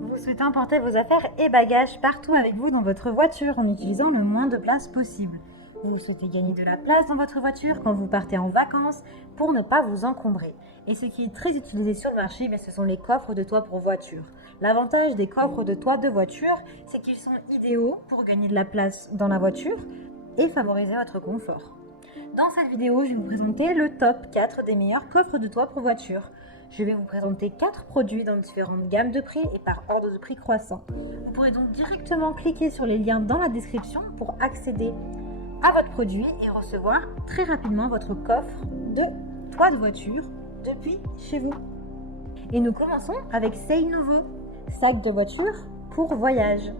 Vous souhaitez emporter vos affaires et bagages partout avec vous dans votre voiture en utilisant le moins de place possible. Vous souhaitez gagner de la place dans votre voiture quand vous partez en vacances pour ne pas vous encombrer. Et ce qui est très utilisé sur le marché, ce sont les coffres de toit pour voiture. L'avantage des coffres de toit de voiture, c'est qu'ils sont idéaux pour gagner de la place dans la voiture et favoriser votre confort. Dans cette vidéo, je vais vous présenter le top 4 des meilleurs coffres de toit pour voiture. Je vais vous présenter 4 produits dans différentes gammes de prix et par ordre de prix croissant. Vous pourrez donc directement cliquer sur les liens dans la description pour accéder à votre produit et recevoir très rapidement votre coffre de toit de voiture depuis chez vous. Et nous commençons avec Seinovo, sac de voiture pour voyage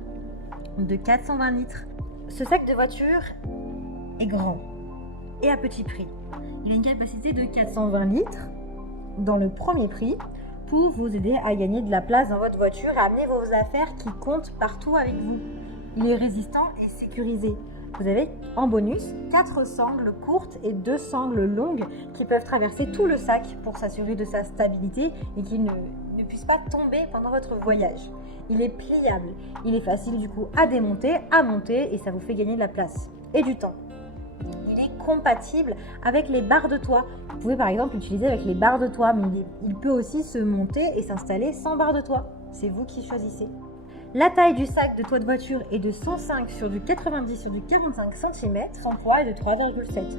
de 420 litres. Ce sac de voiture est grand et à petit prix. Il a une capacité de 420 litres dans le premier prix pour vous aider à gagner de la place dans votre voiture et amener vos affaires qui comptent partout avec vous. Il est résistant et sécurisé. Vous avez en bonus 4 sangles courtes et 2 sangles longues qui peuvent traverser tout le sac pour s'assurer de sa stabilité et qu'il ne puisse pas tomber pendant votre voyage. Il est pliable, il est facile du coup à démonter, à monter et ça vous fait gagner de la place et du temps. Il est compatible avec les barres de toit. Vous pouvez par exemple l'utiliser avec les barres de toit, mais il peut aussi se monter et s'installer sans barre de toit. C'est vous qui choisissez. La taille du sac de toit de voiture est de 105 sur du 90 sur du 45 cm, son poids est de 3,7.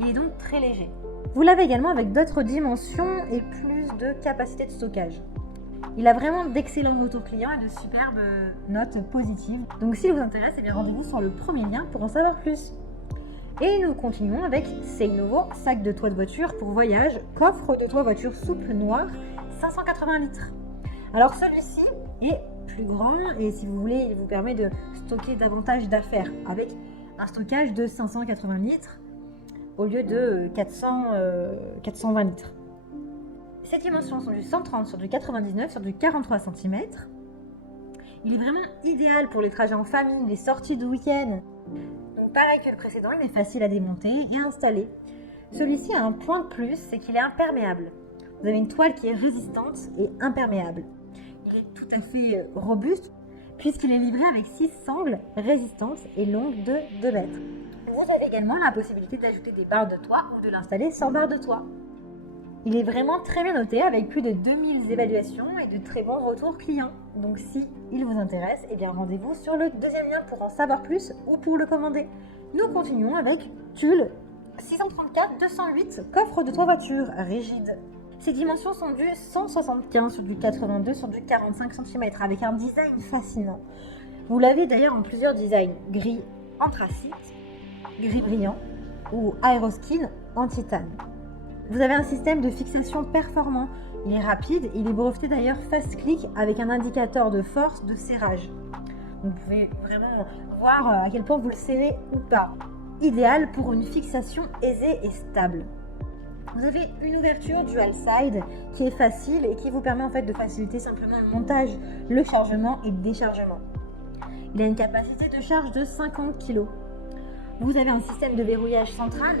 Il est donc très léger. Vous l'avez également avec d'autres dimensions et plus de capacité de stockage. Il a vraiment d'excellents retours clients et de superbes notes positives. Donc s'il vous intéresse, rendez-vous sur le premier lien pour en savoir plus. Et nous continuons avec Seinovo, sac de toit de voiture pour voyage, coffre de toit voiture souple noir, 580 litres. Alors celui-ci est plus grand et si vous voulez, il vous permet de stocker davantage d'affaires avec un stockage de 580 litres au lieu de 420 litres. Ces dimensions sont du 130 sur du 99 sur du 43 cm. Il est vraiment idéal pour les trajets en famille, les sorties de week-end. Donc pareil que le précédent, il est facile à démonter et à installer. Celui-ci a un point de plus, c'est qu'il est imperméable. Vous avez une toile qui est résistante et imperméable. Il est tout à fait robuste puisqu'il est livré avec 6 sangles résistantes et longues de 2 mètres. Vous avez également la possibilité d'ajouter des barres de toit ou de l'installer sans barre de toit. Il est vraiment très bien noté avec plus de 2000 évaluations et de très bons retours clients. Donc si il vous intéresse, rendez-vous sur le deuxième lien pour en savoir plus ou pour le commander. Nous continuons avec Tulle 634-208 coffre de toit voiture rigide. Ces dimensions sont du 175 sur du 82 sur du 45 cm avec un design fascinant. Vous l'avez d'ailleurs en plusieurs designs, gris anthracite, gris brillant ou aéroskin en titane. Vous avez un système de fixation performant, il est rapide, il est breveté d'ailleurs fast click avec un indicateur de force de serrage. Vous pouvez vraiment voir à quel point vous le serrez ou pas. Idéal pour une fixation aisée et stable. Vous avez une ouverture dual side qui est facile et qui vous permet de faciliter simplement le montage, le chargement et le déchargement. Il a une capacité de charge de 50 kg. Vous avez un système de verrouillage central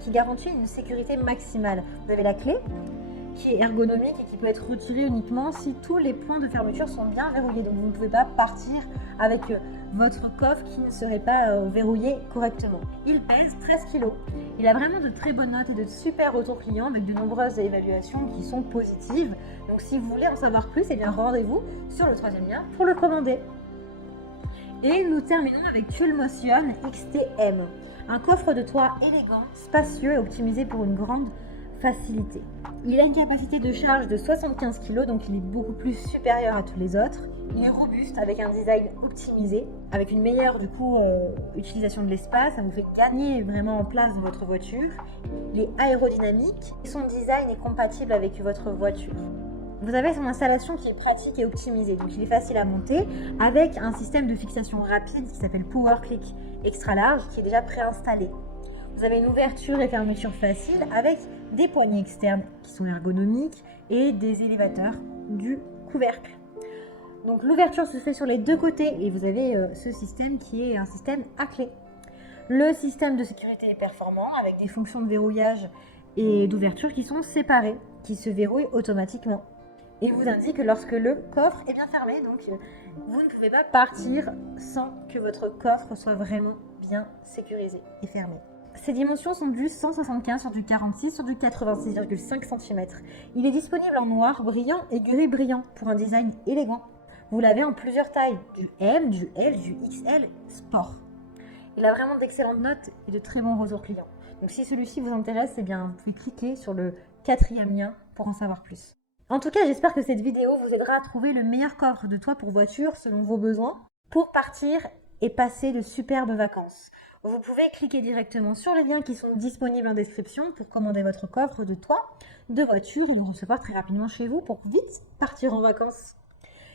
qui garantit une sécurité maximale. Vous avez la clé qui est ergonomique et qui peut être retirée uniquement si tous les points de fermeture sont bien verrouillés. Donc vous ne pouvez pas partir avec votre coffre qui ne serait pas verrouillé correctement. Il pèse 13 kg. Il a vraiment de très bonnes notes et de super retours clients avec de nombreuses évaluations qui sont positives. Donc si vous voulez en savoir plus, rendez-vous sur le troisième lien pour le commander. Et nous terminons avec Tulle Motion XTM, un coffre de toit élégant, spacieux et optimisé pour une grande facilité. Il a une capacité de charge de 75 kg, donc il est beaucoup plus supérieur à tous les autres. Il est robuste avec un design optimisé, avec une meilleure utilisation de l'espace, ça vous fait gagner vraiment en place dans votre voiture. Il est aérodynamique et son design est compatible avec votre voiture. Vous avez son installation qui est pratique et optimisée, donc il est facile à monter avec un système de fixation rapide qui s'appelle Power Click Extra Large qui est déjà préinstallé. Vous avez une ouverture et fermeture facile avec des poignées externes qui sont ergonomiques et des élévateurs du couvercle. Donc l'ouverture se fait sur les deux côtés et vous avez ce système qui est un système à clé. Le système de sécurité est performant avec des fonctions de verrouillage et d'ouverture qui sont séparées, qui se verrouillent automatiquement. et vous indique lorsque le coffre est bien fermé. Donc vous ne pouvez pas partir sans que votre coffre soit vraiment bien sécurisé et fermé. Ces dimensions sont du 175 sur du 46 sur du 86,5 cm. Il est disponible en noir brillant et gris brillant pour un design élégant. Vous l'avez en plusieurs tailles, du M, du L, du XL, sport. Il a vraiment d'excellentes notes et de très bons retours clients. Donc si celui-ci vous intéresse, eh bien, vous pouvez cliquer sur le 4e lien pour en savoir plus. En tout cas, j'espère que cette vidéo vous aidera à trouver le meilleur coffre de toit pour voiture selon vos besoins pour partir et passer de superbes vacances. Vous pouvez cliquer directement sur les liens qui sont disponibles en description pour commander votre coffre de toit, de voiture et le recevoir très rapidement chez vous pour vite partir en vacances.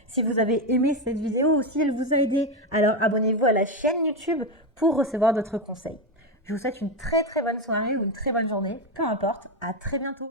Si vous avez aimé cette vidéo ou si elle vous a aidé, alors abonnez-vous à la chaîne YouTube pour recevoir d'autres conseils. Je vous souhaite une très bonne soirée ou une très bonne journée, peu importe, à très bientôt.